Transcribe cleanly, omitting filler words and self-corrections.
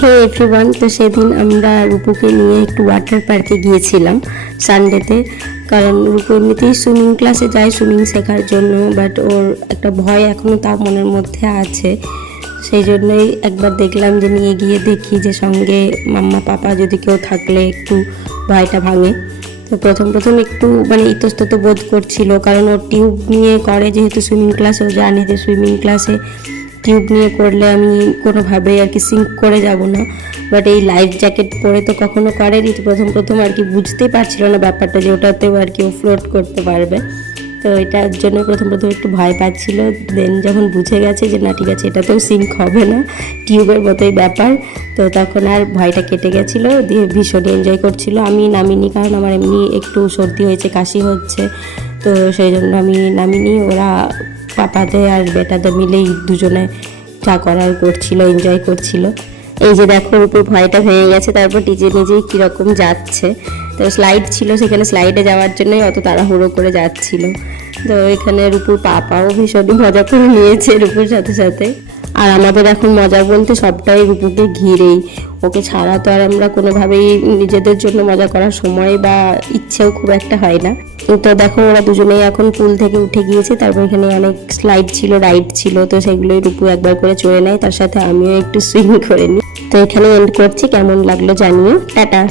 হে everyone, তো সেদিন আমরা রূপুকে নিয়ে একটু ওয়াটার পার্কে গিয়েছিলাম সানডেতে। কারণ রূপু এমনিতেই সুইমিং ক্লাসে যায় সুইমিং শেখার জন্য, বাট ওর একটা ভয় এখনও তার মনের মধ্যে আছে। সেই জন্যই একবার দেখলাম যে নিয়ে গিয়ে দেখি যে সঙ্গে মাম্মা পাপা যদি কেউ থাকলে একটু ভয়টা ভাঙে। তো প্রথম একটু ইতস্তত বোধ করছিল, কারণ ও টিউব নিয়ে করে যেহেতু সুইমিং ক্লাস, ও জানে যে সুইমিং ক্লাসে টিউব নিয়ে করলে আমি কোনোভাবেই আর কি সিঙ্ক করে যাব না। বাট এই লাইফ জ্যাকেট পরে তো কখনো করেনি, তো প্রথম আর কি বুঝতেই পারছিল না ব্যাপারটা যে ওটাতেও আর কি ও ফ্লোট করতে পারবে। তো এটার জন্য প্রথম একটু ভয় পাচ্ছিল। দেন যখন বুঝে গেছে যে না ঠিক আছে এটাতেও সিঙ্ক হবে না, টিউবের মতোই ব্যাপার, তো তখন আর ভয়টা কেটে গেছিলো। দিয়ে ভীষণ এনজয় করছিল। আমি নামিনি, কারণ আমার এমনি একটু সর্দি হয়েছে, কাশি হচ্ছে, তো সেই জন্য আমি নামিনি। ওরা পাপাদের আর বেটাদের মিলেই দুজনে যা করার করছিল, এনজয় করছিল। এই যে দেখো উপর ভয়টা ভেঙে গেছে, তারপর নিজেই কীরকম যাচ্ছে। তো স্লাইড ছিল, সেখানে স্লাইডে যাওয়ার জন্যই অত তাড়াহুড়ো করে যাচ্ছিল। তো এখানে রূপুর পাপাও ভীষণই মজা করে নিয়েছে রূপুর সাথে। আর আমাদের এখন মজা বলতে সবটাই রূপুকে ঘিরেই, ওকে ছাড়া তো আর আমরা কোনোভাবেই নিজেদের জন্য মজা করার সময় বা ইচ্ছেও খুব একটা হয় না। তো দেখো ওরা দুজনেই এখন পুল থেকে উঠে গিয়েছে। তারপর এখানে অনেক স্লাইড ছিল, রাইড ছিল, তো সেগুলোই রূপু একবার করে চড়ে নেয়, তার সাথে আমিও একটু সুইং করে নিই। তো এখানে এন্ড করছি, কেমন লাগলো জানিও, টাটা।